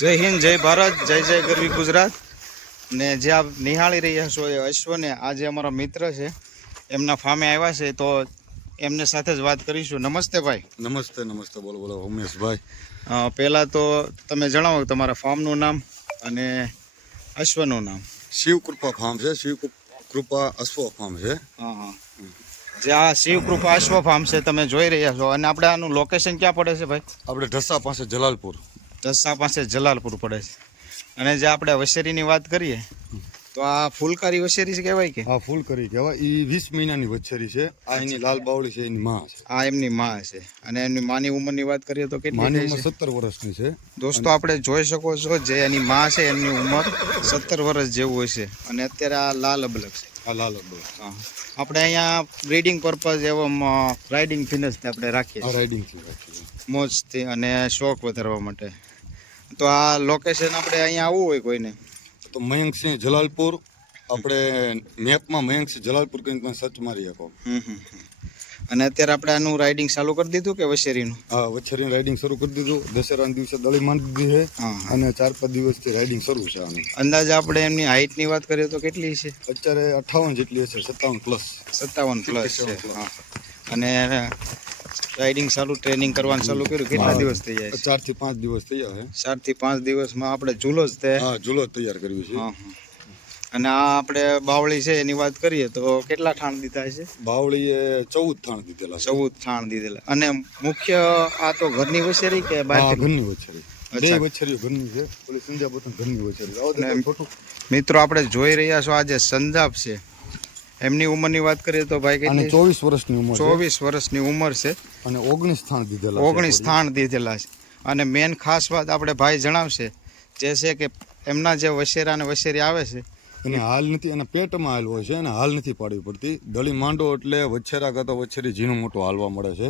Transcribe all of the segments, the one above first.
જય હિન્દ, જય ભારત, જય જય ગરવી ગુજરાત. ને જે આપ નિહાળી રહ્યા છો એ અશ્વને આજે અમારા મિત્ર છે, એમના ફામે આવ્યા છે, તો એમને સાથે જ વાત કરીશું. નમસ્તે ભાઈ. નમસ્તે નમસ્તે. બોલો બોલો ઉમેશભાઈ. પહેલાં તો તમે જણાવો તમારા ફાર્મનું નામ અને અશ્વનું નામ. શિવકૃપા ફાર્મ છે, શિવકૃપા અશ્વ ફાર્મ છે. હા હા, જે આ શિવકૃપા અશ્વ ફાર્મ છે તમે જોઈ રહ્યા છો, અને આપણે આનું લોકેશન ક્યાં પડે છે ભાઈ? આપણે ઢસા પાસે જલાલપુર. ઢસા પાસે જલાલપુર પડે છે. અને જે આપણે વછેરીની વાત કરીએ તો આ ફૂલકારી વછેરી કહેવાય કે? હા, ફૂલ કરી કહેવાય. એ 20 મહિનાની વછેરી છે. આ એની લાલ બાવળી છે, એની માં છે. આ એમની માં છે. અને એમની માની ઉંમરની વાત કરીએ તો કેટલી? માની ઉંમર 17 વર્ષની છે. દોસ્તો આપણે જોઈ શકો છો, જે એની માં છે એમની ઉંમર 17 વર્ષ જેવું હશે. અને અત્યારે આ લાલ અબલક છે. આ લાલ અબલક. હા, આપણે અહીંયા બ્રીડિંગ પર્પઝ એવમ રાઇડિંગ ફિનસથી આપણે રાખીએ છીએ. રાઇડિંગથી રાખીએ મોજથી અને શોખ વધારવા માટે. તો આ લોકેશન આપણે અહીંયા આવવું હોય કોઈને તો મયંકસિંહ જલાલપુર, આપણે મેપમાં મયંકસિંહ જલાલપુર કંઈક સર્ચ મારી શકો. અને અત્યારે આપણે આનું રાઇડિંગ ચાલુ કરી દીધું કે વછેરીનું? હા, વછેરીનું રાઇડિંગ શરૂ કરી દીધું. દશેરાના દિવસે દળી માંડી દીધી છે અને 4-5 દિવસથી રાઇડિંગ શરૂ છે આનું. અંદાજે આપણે એમની હાઇટની વાત કરીએ તો કેટલી છે? અત્યારે 58 જેટલી હશે. 57 પ્લસ. 57 પ્લસ છે. હા, અને રાઇડિંગ ચાલુ, ટ્રેનિંગ કરવાનું ચાલુ કર્યું કેટલા દિવસ થઈ જાય? 4 થી 5 દિવસ થઈ જાય. 4 થી 5 દિવસમાં આપણે ઝૂલો જ તે? હા, ઝૂલો તૈયાર કરવી છે. હા. અને આ આપણે બાવળી છે એની વાત કરીએ તો કેટલા થાણ દીધા છે? બાવળીએ 14 થાણ દીધેલા. 14 થાણ દીધેલા. અને મુખ્ય આ તો ઘરની વછેરી કે બહાર? ઘરની વછેરી. બે વછેરીઓ ઘરની છે. ઓલી સંજાબ હતો ઘરની વછેરી. મિત્રો આપણે જોઈ રહ્યા છો આ જે સંજાબ છે એમની ઉંમરની વાત કરીએ તો ભાઈ કેટલી? 24 વર્ષની ઉંમર. 24 વર્ષની ઉંમર છે. અને 19 થાણ દીધેલા. 19 થાણ દીધેલા છે. અને મેન ખાસ વાત આપણે ભાઈ જણાવશે જે છે કે એમના જે વછેરા અને વછેરી આવે છે એને હાલ નથી, એના પેટમાં હાલ હોય છે, એને હાલ નથી પાડવી પડતી. દળી માંડો એટલે વછેરા કરતા વછેરી ઝીણું મોટું હાલવા મળે છે.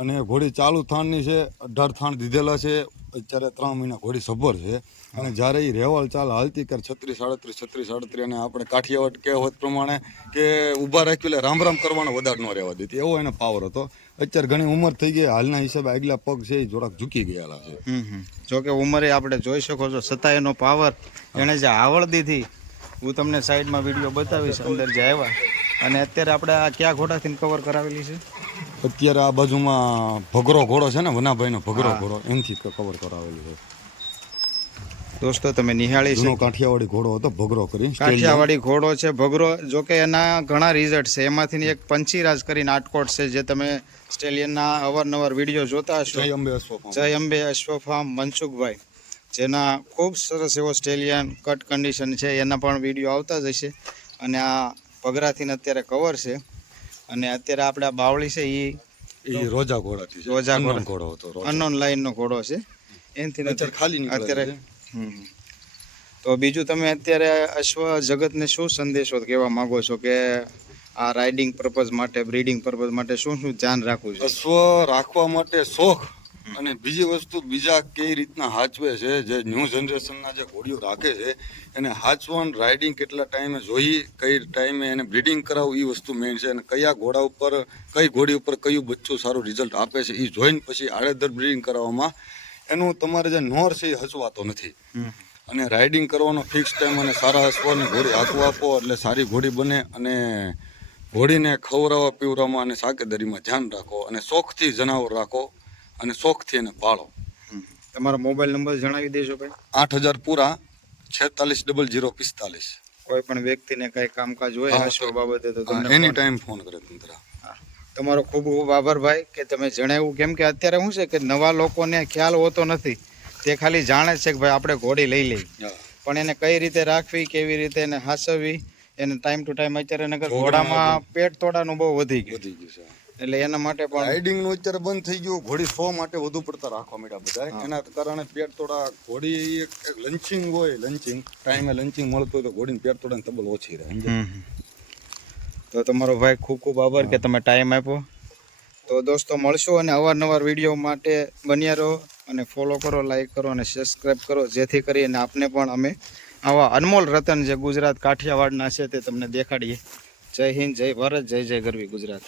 અને ઘોડી ચાલુ થાણની છે. 18 થાણ દીધેલા છે. અત્યારે 3 મહિના ઘોડી સભર છે. અને જ્યારે એ રેવાલ ચાલ હાલતી કર 36-37 અને આપણે કાઠિયાવાડ કહેવત પ્રમાણે કે ઊભા રાખ્યું એટલે રામ રામ કરવાનો વધારે ન રહેવા દેતી, એવો એનો પાવર હતો. અત્યારે ઘણી ઉંમર થઈ ગઈ, હાલના હિસાબે આગલા પગ છે એ થોડાક ઝૂકી ગયેલા છે. જોકે ઉંમરે આપણે જોઈ શકો છો, છતાં એનો પાવર એણે જે આવડતીથી, હું તમને સાઈડમાં વિડીયો બતાવીશ અંદર જે આવ્યા. અને અત્યારે આપણે આ કયા ઘોડાથી કવર કરાવેલી છે? અત્યારે આ બાજુમાં ભગરો ઘોડો છે ને, વનાભાઈનો ભગરો ઘોડો, એનથી કવર કરાવેલી છે. દોસ્તો તમે નિહાળી છે, કાઠિયાવાડી ઘોડો હતો ભગરો કરી. કાઠિયાવાડી ઘોડો છે ભગરો. જોકે એના ઘણા રિઝલ્ટ છે. એમાંથી એક પંચીરાજ કરીને આટકોટ છે, જે તમે સ્ટેલિયનના અવારનવાર વિડીયો જોતા હશો. જય અંબે અશ્વ ફાર્મ મનસુખભાઈ, જેના ખૂબ સરસ એવો સ્ટેલિયન કટ કન્ડિશન છે, એના પણ વિડીયો આવતા જ હશે. અને આ ભગરાથી અત્યારે કવર છે. અને અત્યારે આપણે આ બાવળી છે એ રોજા ઘોડાથી, રોજા ઘોડો હતો, અનનોન લાઈનનો ઘોડો છે. એનાથી અત્યારે ખાલી અત્યારે. તો બીજું તમે અત્યારે અશ્વ જગતને શું સંદેશો કહેવા માંગો છો કે આ રાઇડિંગ પર્પઝ માટે, બ્રીડિંગ પર્પઝ માટે શું શું ધ્યાન રાખવું છે? અશ્વ રાખવા માટે શોખ, અને બીજી વસ્તુ બીજા કઈ રીતના હાચવે છે, જે ન્યૂ જનરેશનના જે ઘોડીઓ રાખે છે એને હાચવાનું, રાઇડિંગ કેટલા ટાઈમે જોઈ, કઈ ટાઈમે એને બ્રીડિંગ કરાવવું, એ વસ્તુ મેઇન છે. અને કયા ઘોડા ઉપર, કઈ ઘોડી ઉપર કયું બચ્ચું સારું રિઝલ્ટ આપે છે એ જોઈને પછી આડેધડ બ્રીડિંગ કરાવવામાં એનું તમારે જે નોર છે એ હચવાતો નથી. અને રાઇડિંગ કરવાનો ફિક્સ ટાઈમ, અને સારા અશ્વની ઘોડી હાથવા આપો એટલે સારી ઘોડી બને. અને ઘોડીને ખવડાવવા પીવડાવવામાં અને સાકેદારીમાં ધ્યાન રાખો, અને શોખથી જનાવર રાખો, અને શોખથી એને પાળો. તમારો મોબાઈલ નંબર જણાવી દેજો ભાઈ. 8000 પૂરા 460045. કોઈ પણ વ્યક્તિને કઈ કામકાજ હોય અશ્વ બાબતે તો તમને એની ટાઈમ ફોન કરે. તમારો ખૂબ ખૂબ આભાર ભાઈ કે તમે જણાવ્યું. કેમ કે અત્યારે શું છે કે નવા લોકોને ખ્યાલ હોતો નથી, તે ખાલી જાણે છે કે ભાઈ આપણે ઘોડી લઈ લઈ, પણ એને કઈ રીતે રાખવી, કેવી રીતે એને હાચવવી, એને ટાઈમ ટુ ટાઈમ. અત્યારે નગર ઘોડામાં પેટ તોડાનું બહુ વધી ગયું છે, એટલે એના માટે પણ રાઇડિંગનું અત્યારે બંધ થઈ ગયું. ઘોડી શો માટે વધુ પડતા રાખવા માંડ્યા બધા, એના કારણે પેટ તોડા. ઘોડી એક લંચિંગ હોય, લંચિંગ ટાઈમે લંચિંગ મળતું હોય તો ઘોડીને પેટ તોડાની તબલ ઓછી રહે. તો તમારો ભાઈ ખૂબ ખૂબ આભાર કે તમે ટાઈમ આપ્યો. તો દોસ્તો મળશું, અને અવારનવાર વિડીયો માટે બન્યા રહો, અને ફોલો કરો, લાઈક કરો અને સબસ્ક્રાઈબ કરો, જેથી કરીને આપને પણ અમે આવા અનમોલ રતન જે ગુજરાત કાઠિયાવાડના છે તે તમને દેખાડીએ. જય હિન્દ, જય ભારત, જય જય ગરવી ગુજરાત.